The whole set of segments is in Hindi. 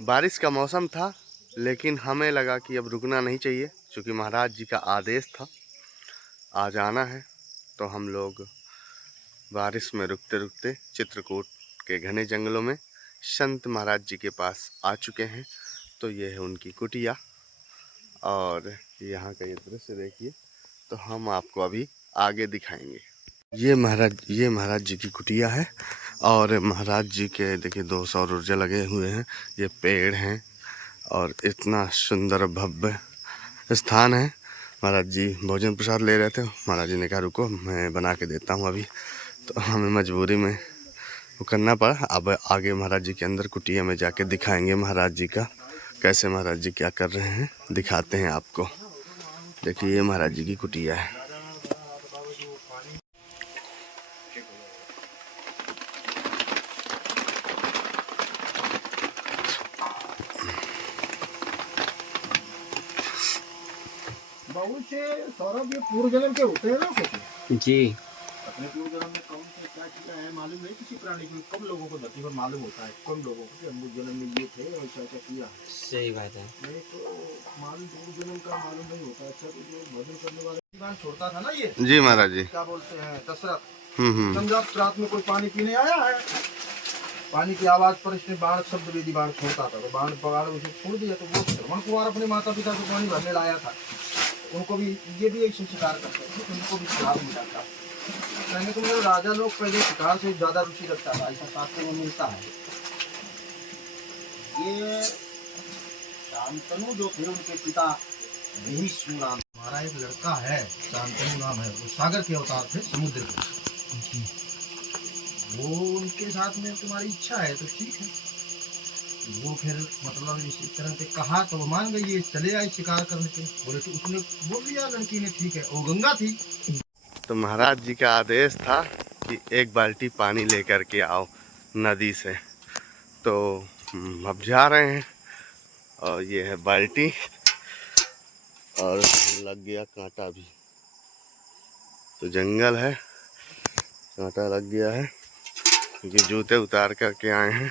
बारिश का मौसम था, लेकिन हमें लगा कि अब रुकना नहीं चाहिए, क्योंकि महाराज जी का आदेश था आ जाना है। तो हम लोग बारिश में रुकते रुकते चित्रकूट के घने जंगलों में संत महाराज जी के पास आ चुके हैं। तो ये है उनकी कुटिया, और यहाँ का ये दृश्य देखिए। तो हम आपको अभी आगे दिखाएंगे। ये महाराज जी की कुटिया है, और महाराज जी के देखिए 2 सौर ऊर्जा लगे हुए हैं। ये पेड़ हैं, और इतना सुंदर भव्य स्थान है। महाराज जी भोजन प्रसाद ले रहे थे। महाराज जी ने कहा रुको, मैं बना के देता हूँ अभी। तो हमें मजबूरी में वो करना पड़ा। अब आगे महाराज जी के अंदर कुटिया में जाके दिखाएंगे महाराज जी का, कैसे महाराज जी क्या कर रहे हैं, दिखाते हैं आपको। देखिए ये महाराज जी की कुटिया है। बहुत से सौरभ ये पूर्व जन्म के होते हैं ना कैसे जी। अपने पूर्व जन्म में कौन से क्या किया है मालूम नहीं किसी प्राणी को। कम लोगों को धरती पर मालूम होता है, कम लोगों को कि हम उस जन्म में ये थे और क्या क्या किया। सही बात है। नहीं तो मालूम पूर्व जन्म का मालूम नहीं होता। अच्छा तो जो भजन करने वाले बात छोड़ता था ना ये। जी महाराज जी। क्या बोलते हैं दशरथ। हम्म। रात में कोई पानी पीने आया है, पानी की आवाज पर इसने बाण शब्द वेदी बाण छोड़ता था। तो बाण पगाड़ उसे छोड़ दिया। तो वो श्रवण कुमार अपने माता पिता को पानी भरने लाया था। उनको भी ये भी एक शिकार करते थे, उनको भी श्राप मिला था। कहने को मेरे राजा लोग पहले शिकार से ज्यादा रुचि रखता था, ऐसा शास्त्र में मिलता है। ये शांतनु जो थे उनके पिता भीष्म नाम। हमारा एक लड़का है शांतनु नाम है, वो सागर के अवतार थे, समुद्र के। वो उनके साथ में तुम्हारी इच्छा है तो ठीक है। वो फिर मतलब इस तरह से कहा तो वो मान गई, ये चले आए शिकार करने के। बोले तो उसने बोल दिया लड़की ने ठीक है। वो गंगा थी। तो महाराज जी का आदेश था कि 1 बाल्टी पानी लेकर के आओ नदी से। तो अब जा रहे हैं, और ये है बाल्टी, और लग गया कांटा भी। तो जंगल है, कांटा लग गया है क्योंकि जूते उतार करके आए हैं।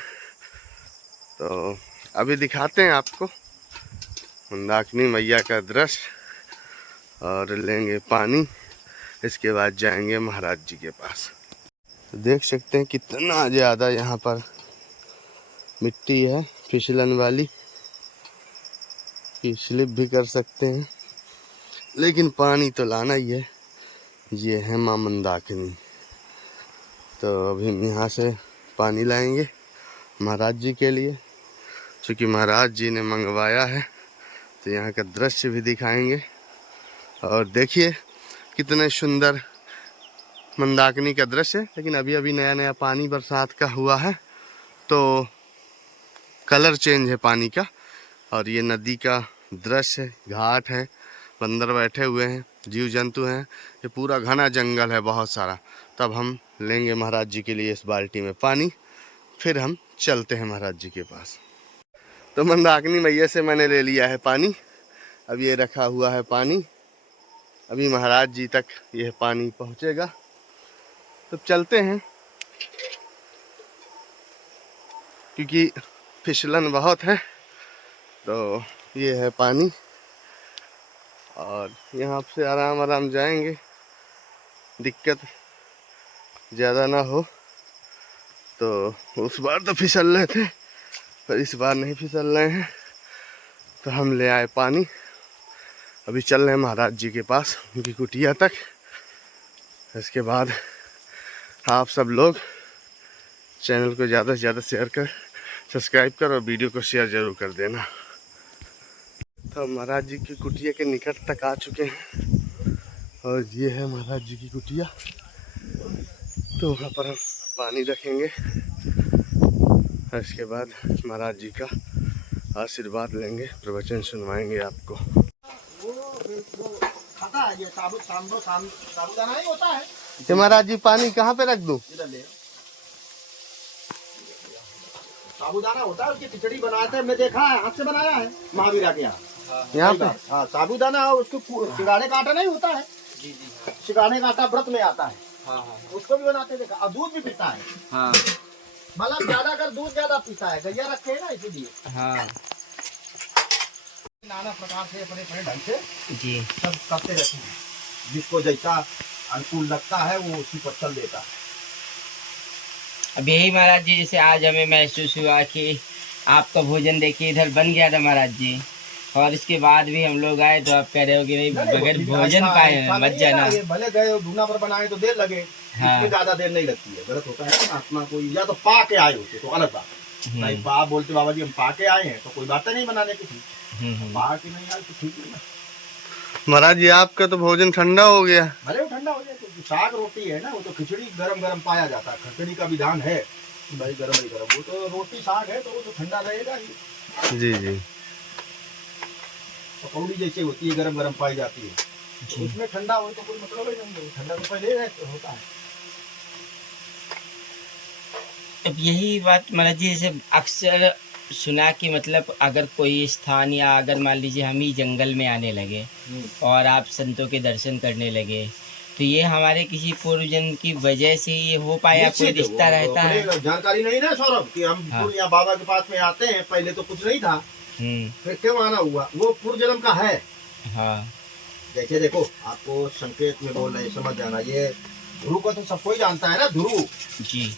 तो अभी दिखाते हैं आपको मंदाकिनी मैया का दृश्य, और लेंगे पानी। इसके बाद जाएंगे महाराज जी के पास। तो देख सकते हैं कितना ज़्यादा यहाँ पर मिट्टी है फिसलन वाली, कि स्लिप भी कर सकते हैं, लेकिन पानी तो लाना ही है। ये है माँ मंदाकिनी। तो अभी हम यहाँ से पानी लाएंगे महाराज जी के लिए, क्योंकि महाराज जी ने मंगवाया है। तो यहाँ का दृश्य भी दिखाएंगे, और देखिए कितने सुंदर मंदाकिनी का दृश्य। लेकिन अभी अभी नया नया पानी बरसात का हुआ है, तो कलर चेंज है पानी का। और ये नदी का दृश्य है, घाट है, बंदर बैठे हुए हैं, जीव जंतु हैं। ये पूरा घना जंगल है बहुत सारा। तब हम लेंगे महाराज जी के लिए इस बाल्टी में पानी, फिर हम चलते हैं महाराज जी के पास। तो मंदाकिनी मैया से मैंने ले लिया है पानी। अब ये रखा हुआ है पानी, अभी महाराज जी तक यह पानी पहुँचेगा। तो चलते हैं, क्योंकि फिसलन बहुत है। तो ये है पानी, और यहाँ से आराम आराम जाएंगे, दिक्कत ज़्यादा ना हो। तो उस बार तो फिसल रहे थे, पर इस बार नहीं फिसल रहे हैं। तो हम ले आए पानी। अभी चल रहे हैं महाराज जी के पास, उनकी कुटिया तक। इसके बाद आप सब लोग चैनल को ज़्यादा से ज़्यादा शेयर कर, सब्सक्राइब कर, और वीडियो को शेयर ज़रूर कर देना। तो महाराज जी की कुटिया के निकट तक आ चुके हैं, और ये है महाराज जी की कुटिया। तो वहाँ पर हम पानी रखेंगे, और इसके बाद महाराज जी का आशीर्वाद लेंगे, प्रवचन सुनवाएंगे आपको। खाता है ये साबुदाना ही होता है। तो महाराज जी पानी कहाँ पे रख दूं? साबुदाना होता है, उसकी खिचड़ी बनाते हैं, हमने देखा है, हाथ से बनाया है महावीरा के यहाँ पे। हाँ साबुदाना, और उसको सिगाने का आटा नहीं होता है। जी जी, सिगाने का आटा व्रत में आता है। हाँ हाँ, उसको भी बनाते देखा। और दूध भी पीता है। हाँ, मतलब ज्यादा कर दूध ज्यादा पीता है, गैया रखे हैं ना इसीलिए। हाँ नाना प्रकार से अपने अपने ढंग से जी। सब करते रहते हैं, जिसको जैसा अनुकूल लगता है वो उसी पर चल देता है। अब यही महाराज जी, जैसे आज हमें महसूस हुआ कि आपका भोजन देखिए इधर बन गया था महाराज जी, और इसके बाद भी हम लोग आए तो आप कह रहे हो कि भाई नहीं, बगैर वो भोजन ऐसा- पाए ऐसा मत नहीं है ना, जाना। ये भले गए धूना पर बनाए तो देर लगे, हाँ। इसमें ज्यादा देर नहीं लगती है। गलत होता है ना, आत्मा कोई या तो पा के आए होते तो अलग बात, नहीं पा बोलते बाबा जी हम पा के आए हैं तो कोई बात नहीं बनाने की थी, पा के नहीं आए तो ठीक नहीं ना। महाराज जी आपका तो भोजन ठंडा हो गया। भले वो ठंडा हो जाए तो साग रोटी है ना, वो तो खिचड़ी गरम गरम पाया जाता है, खिचड़ी का विधान है कि भाई गरम ही गरम, वो तो रोटी साग है तो वो तो ठंडा रहेगा ही। जी जी। पकौड़ी जैसे होती है गरम गरम पाई जाती है, तो उसमें ठंडा हो तो कोई मतलब ही नहीं, ठंडा तो पहले ही होता है। अब यही बात महाराज जी, जैसे अक्सर सुना कि मतलब अगर कोई स्थान या अगर मान लीजिए हम ही जंगल में आने लगे और आप संतों के दर्शन करने लगे, तो ये हमारे किसी पूर्व जन्म की वजह से ये हो पाया, कोई निश्चित, रिश्ता वो रहता है? अपने जानकारी नहीं ना सौरभ कि हम हाँ। यहाँ बाबा के पास में आते हैं, पहले तो कुछ नहीं था, फिर क्यों आना हुआ, वो पूर्व जन्म का है। हाँ जैसे देखो आपको संकेत में बोल रहे समझ जाना, ये ध्रुव को तो सब कोई जानता है ना, ध्रुव जी।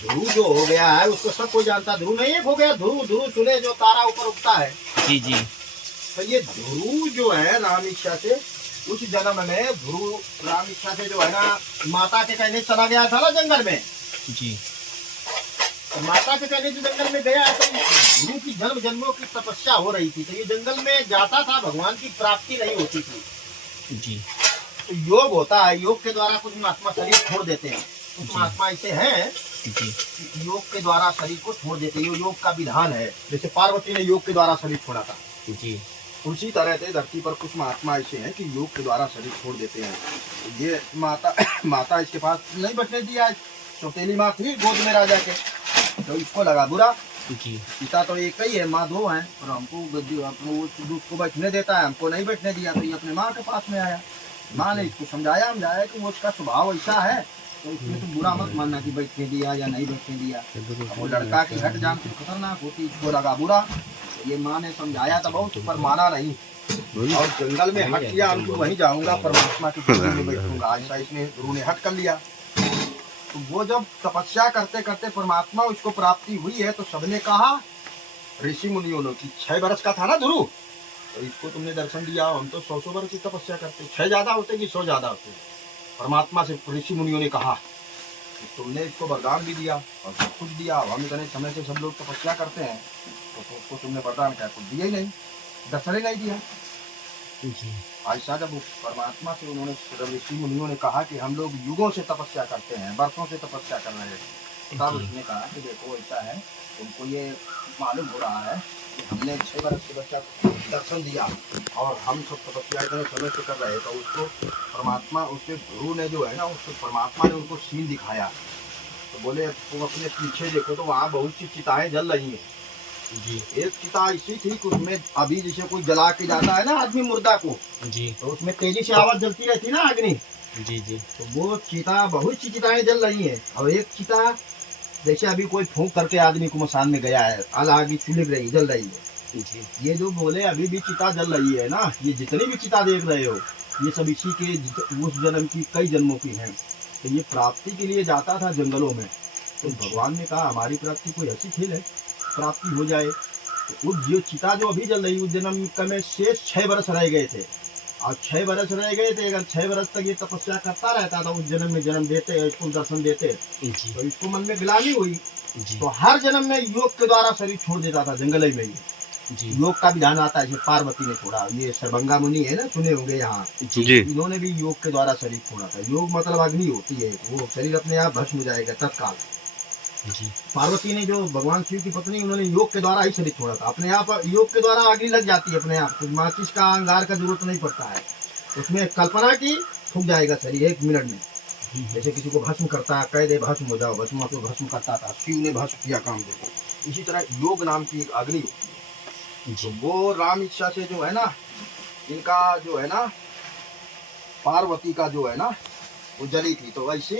ध्रुव जो हो गया है उसको सब कोई जानता है, ध्रुव नहीं एक हो गया, ध्रुव ध्रुव चुने जो तारा ऊपर उगता है। जी जी। तो ये ध्रुव जो है राम इच्छा से उस जन्म में ध्रुव राम इच्छा से जो है ना माता के कहने चला गया था ना जंगल में जी। तो माता के कहने से जंगल में गया तो ध्रुव की जन्म जन्मों की तपस्या हो रही थी, तो ये जंगल में जाता था, भगवान की प्राप्ति नहीं होती थी। जी। तो योग होता है, योग के द्वारा कुछ महात्मा शरीर छोड़ देते हैं, कुछ महात्मा ऐसे हैं जी। योग के द्वारा शरीर को छोड़ देते हैं, ये योग का विधान है। जैसे पार्वती ने योग के द्वारा शरीर छोड़ा था, जी। उसी तरह से धरती पर कुछ महात्मा ऐसे हैं कि योग के द्वारा शरीर छोड़ देते हैं। ये माता इसके पास नहीं बैठने दिया, सौतेली माँ थी गोद में राजा के, तो इसको लगा बुरा। जी। पिता तो एक ही है, माँ दो हैं, और हमको उसको बैठने देता है, हमको नहीं बैठने दिया, तो ये अपने माँ के पास में आया। माँ ने इसको समझाया कि वो उसका स्वभाव ऐसा है, तो इसमें तुम बुरा मत मानना कि बैठने दिया या नहीं बैठने दिया। वो लड़का की हट जान तो खतरनाक होती, इसको लगा बुरा। ये माँ ने समझाया था बहुत, पर माना नहीं, और जंगल में हट किया, हमको वहीं जाऊंगा, परमात्मा की गोद में बैठूंगा। ऐसा इसने गुरु ने हट कर लिया। तो वो जब तपस्या करते करते परमात्मा उसको प्राप्ति हुई है, तो सबने कहा ऋषि मुनियों ने कि 6 वर्ष का था ना ध्रुव, तो इसको तुमने दर्शन दिया, हम तो 100 वर्ष की तपस्या करते, 6 ज्यादा होते कि 100 ज्यादा होते। परमात्मा से ऋषि मुनियों ने कहा तुमने इसको वरदान भी दिया और सब कुछ दिया, हम इतने समय से सब लोग तपस्या करते हैं, तो उसको तुमने वरदान क्या कुछ दिया ही नहीं, दर्शन ही नहीं दिया। ऐसा जब परमात्मा से उन्होंने ऋषि मुनियों ने कहा कि हम लोग युगों से तपस्या करते हैं, वर्षों से तपस्या कर रहे हैं, तब उसने कहा कि देखो ऐसा है, तुमको ये मालूम हो रहा है कि हमने 6 वर्ष के बच्चा को दर्शन दिया और हम सब तपस्या इतने समय से कर रहे हैं, तो उसको परमात्मा, उसके गुरु ने जो है ना, उसको परमात्मा ने उनको सीन दिखाया। तो बोले तुम अपने पीछे देखो तो वहाँ बहुत सी चिताएं जल रही हैं। जी। एक चिता ऐसी थी कि उसमें अभी जैसे कोई जला के जाता है ना आदमी मुर्दा को, जी, तो उसमें तेजी से आवाज जलती रहती ना अग्नि। जी जी। तो वो चिता, बहुत सी चिताएं जल रही हैं, और एक चिता जैसे अभी कोई फूंक करके आदमी को मसान में गया है, आग चुलिक रही, जल रही है। जी। ये जो बोले अभी भी चिता जल रही है ना, ये जितनी भी चिता देख रहे हो, ये सब इसी के उस जन्म की कई जन्मों की हैं। तो ये प्राप्ति के लिए जाता था जंगलों में, तो भगवान ने कहा हमारी प्राप्ति कोई ऐसी खेल है, प्राप्ति हो जाए। तो उस जो चिता जो अभी जल रही, उस जन्म में शेष 6 वर्ष रह गए थे, और 6 वर्ष रह गए थे। अगर 6 वर्ष तक ये तपस्या करता रहता था, उस जन्म में जन्म देते, इसको दर्शन देते, तो इसको मन में ग्लानि हुई, तो हर जन्म में योग के द्वारा शरीर छोड़ देता था जंगल में ही। योग का विधान आता है, पार्वती ने छोड़ा, ये सर्वंगा मुनि है ना, सुने होंगे यहाँ, इन्होंने भी योग के द्वारा शरीर छोड़ा था। योग मतलब अग्नि होती है, वो शरीर अपने आप भस्म हो जाएगा तत्काल। पार्वती ने जो भगवान शिव की पत्नी, उन्होंने योग के द्वारा ही शरीर छोड़ा था, अपने आप योग के द्वारा अग्नि लग जाती है अपने आप, तो माचिस का अंगार का जरूरत नहीं पड़ता है, उसमें कल्पना की फूक जाएगा शरीर 1 मिनट में। जैसे किसी को भस्म करता है, कह दे भस्म हो जाओ, भस्म को भस्म करता था, शिव ने भस्म किया काम देखो। इसी तरह योग नाम की एक अग्नि होती है, तो वो राम इच्छा से जो है ना, इनका जो है ना, पार्वती का जो है ना, वो जली थी, तो वैसे